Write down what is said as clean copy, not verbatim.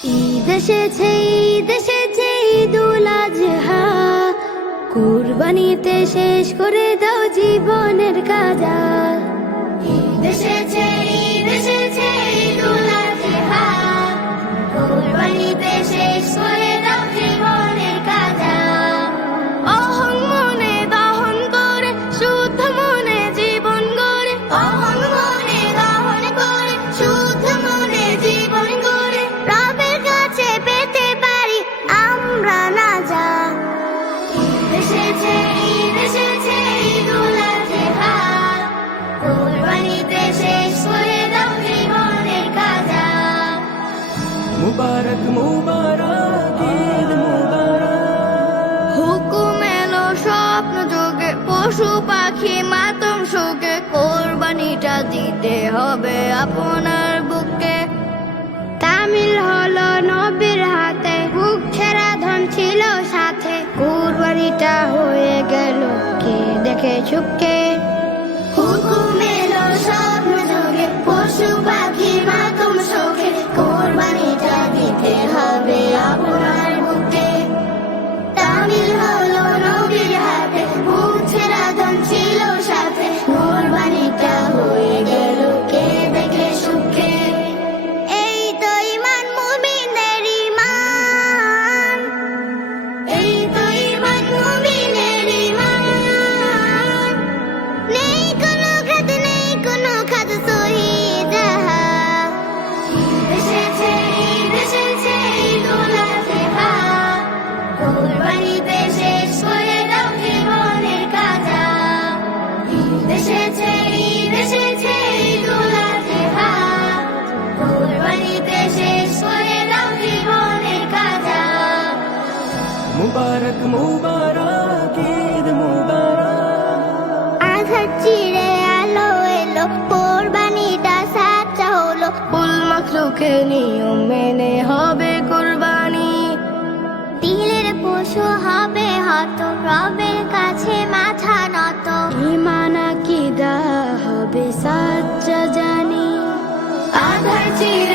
ঈদ এসেছে, ঈদ এসেছে, ঈদুল আজহা, কুরবানিতে শেষ করে দাও জীবনের কাজা। ঈদ এসেছে, ঈদ এসেছে, ঈদুল আজহা, কুরবানিতে শেষ করে দাও জীবনের কাজা। অহং মনে দহন করে শুদ্ধ মনে জীবন গড়ে, অহং মনে দহন করে শুদ্ধ মনে জীবন গড়ে, রবের কাছে পেতে পারি আমরা না যা। ঈদ এসেছে, ঈদ এসেছে, ঈদুল আজহা, কুরবানিতে শেষ করে দাও জীবনের কাজা। মুবারক মুবারক ঈদ মুবারক। হুকুম এলো স্বপ্ন যোগে, পশু পাখি মাতম শোকে, কোরবানিটা দিতে হবে আপনার বুকে। তামিল হলো নবীর হাতে, বুক ছেঁড়া ধন ছিল সাথে, কুরবানিটা হয়ে গেল কে দেখে চুপকে। হুকুম এলো স্বপ্ন যোগে, পশু পাখি মাতম শোকে, কোরবানিটা দিতে হবে আপনার বুকে। তামিল হলো নবীর হাতে, বুক ছেঁড়া ধন ছিল সাথে, কোরবানিটা হয়ে গেল কে দেখে সুখে। এই তো ঈমান মুমিনের ঈমান, এই তো ঈমান মুমিনের ঈমান। নেই কোনো খাদ, নেই কোনো খাদ সহি যাহা। ঈদ এসেছে, ঈদ এসেছে, ঈদুল আজহা, কুরবানিতে শেষ করে দাও জীবনের কাজা। ঈদ এসেছে, ঈদ এসেছে, ঈদুল আজহা, কুরবানিতে শেষ করে দাও জীবনের কাজা। মুবারক মুবারক ঈদ মুবারক। আধার চিরে আলো এলো, কোরবানিটা সাচ্চা হলো, কুল মাখলুকের নিয়ম মেনে হবে কোরবানি। দিলের পশু হবে হত, রবের কাছে মাথা নত, ঈমান আকীদা হবে সাচ্চা জানি। আধার চিরে